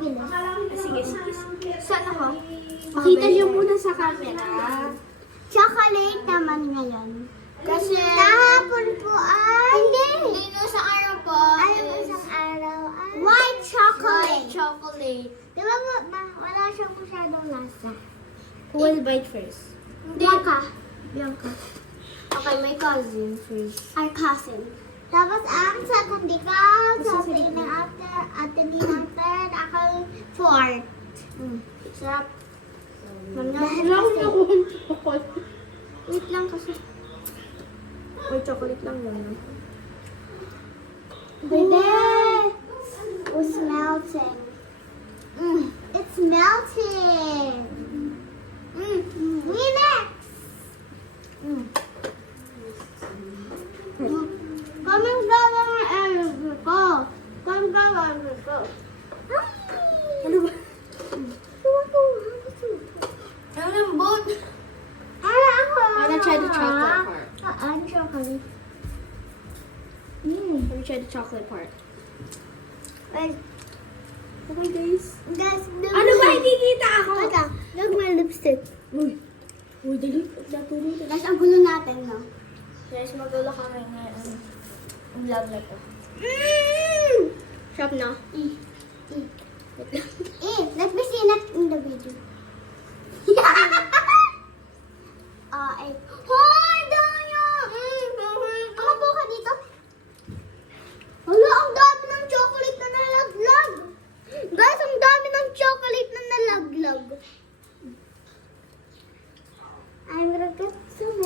mabilis. Sige. Saan ako? Pakita niyo muna sa camera. Chocolate naman ngayon. Kasi... Kahapon po ay... Hindi. Dino sa araw po. Ano isang araw ay... White chocolate. White chocolate. Diba wala siyang masyadong lasa. Who will bite first? Bianca. Okay, my cousin first. Our cousin. Tapos ang second ka, sabi ng ate ni third, ako fourth. Sarap. Wait lang kasi. May chocolate lang yun. Baby! It's melting. It's melting. Next! Kaming gawa ng energy ko. Kaming gawa ng energy ko. Ano ba? Ang lambot. Ako. Wanna try the chocolate part? Ang chocolate. Let me try the chocolate part. Wait. Okay, guys. Guys, Ano ba? Kikita ako. Ito, yung may lipstick. Uy, dali. Dali. Guys, ang gulo natin, no? Guys, magulo kami ngayon. Ang love na to. Shop na. Let me see that in the video. Hoy, Danya! Ako ka dito? Hala, ang dami ng chocolate na nalaglag. Guys, ang dami ng chocolate na nalaglag. I'm gonna get some.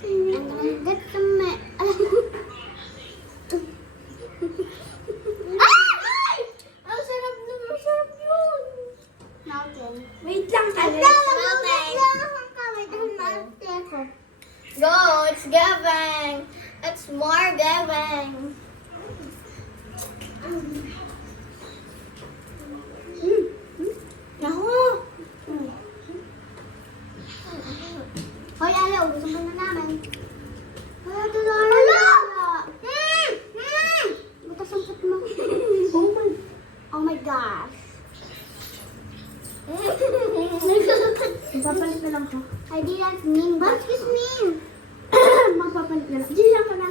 I'm gonna get some. Ay! Ang sarap nun, ang sarap yun. Mountain. Wait lang, Go, it's Gavin. It's more Gavin. Naku. Hoy, alaw, gusto mo na namin. Hala, tulala. Butas ang put mo. Oh my gosh. Magpapalit na lang ko. I didn't mean that. Excuse me. Magpapalit na lang. Diyan lang ka na.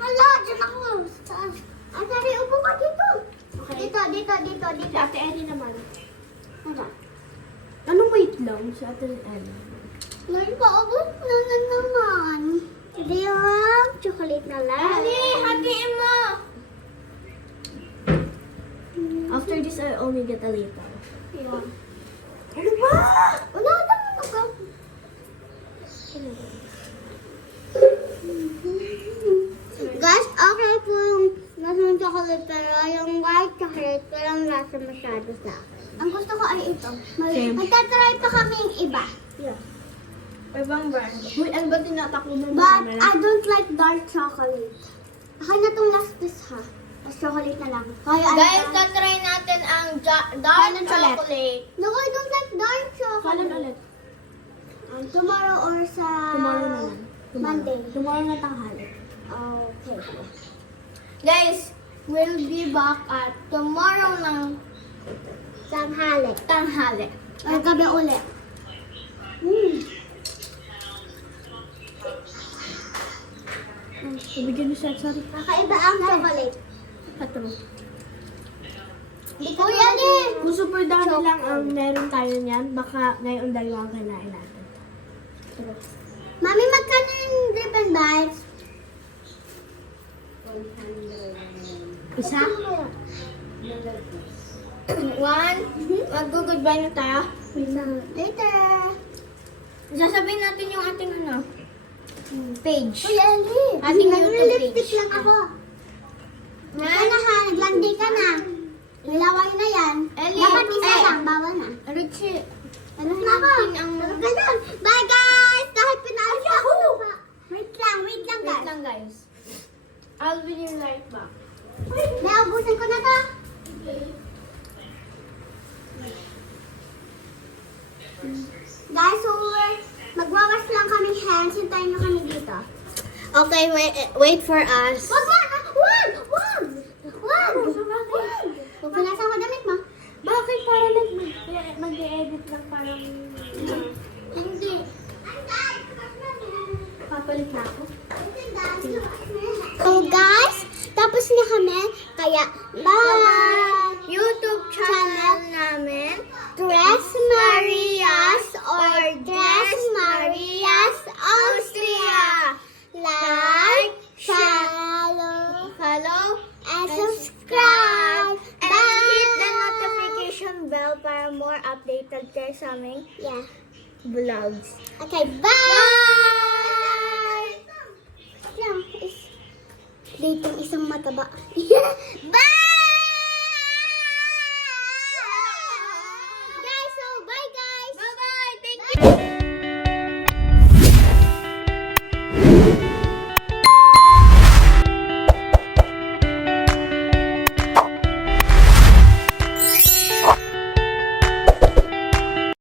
Hala, dyan ako. Saan? Ay, sorry, upo ka dito. Okay. Dito. Si Ate Ellie naman. Hala. Anong wait lang si Ate Ellie? Ngayon pa, upo na naman. Hindi yung chocolate na lang. hatiin mo! After this, I only get a little. Yeah. Ano ba? Wala naman ako. Guys, okay po yung lasa ng chocolate, pero yung white chocolate, walang lasa masyado sa akin. Ang gusto ko ay ito. Same. Magtatry pa kami yung iba. Yeah. Ibang brand. Uy, ano ba tinatakbo mo But I don't like dark chocolate. Akin na itong last piece ha. Mas chocolate na lang. Kaya Guys, tatry natin ang dark Kailan ulit? chocolate. No, I don't like dark chocolate. Kailan ulit? Tomorrow or sa Tomorrow na lang. Monday. Tomorrow na tanghali. Okay. Guys, we'll be back at tomorrow ng Tanghali. tanghali. Or gabi ulit. Ibigyan niyo siya, sorry. Kakaiba ang chocolate. Ito. Uy, alin? Kung super dami lang ang meron tayo niyan, baka ngayon dalawa ang kinain natin. Ito. Mami, magkano yung Drippin' Bites? Isa? One. Mag-goodbye na tayo. Later. Sasabihin natin yung ating ano, page. Uy, Ali. Ating YouTube Nag-lipstick page. lang ako. Huwag ka na ha, naglandi ka na. Nilaway na yan. Ali, Dapat isa eh. lang, bawal na. Richie, Ano na ako? Bye guys! Dahil pinaalis ako. Wait lang wait guys. lang guys. I'll be right back. Naubusan ko na to. Guys, so magwawas lang kami hands. Hintayin nyo kami dito. Okay, wait for us. Wag! Kaya, bye! YouTube channel namin, Tres Marias or Tres Marias Austria. Like, follow, and subscribe. And hit the notification bell para more updated kayo sa aming vlogs. Okay, bye! Dito isang mataba. Bye!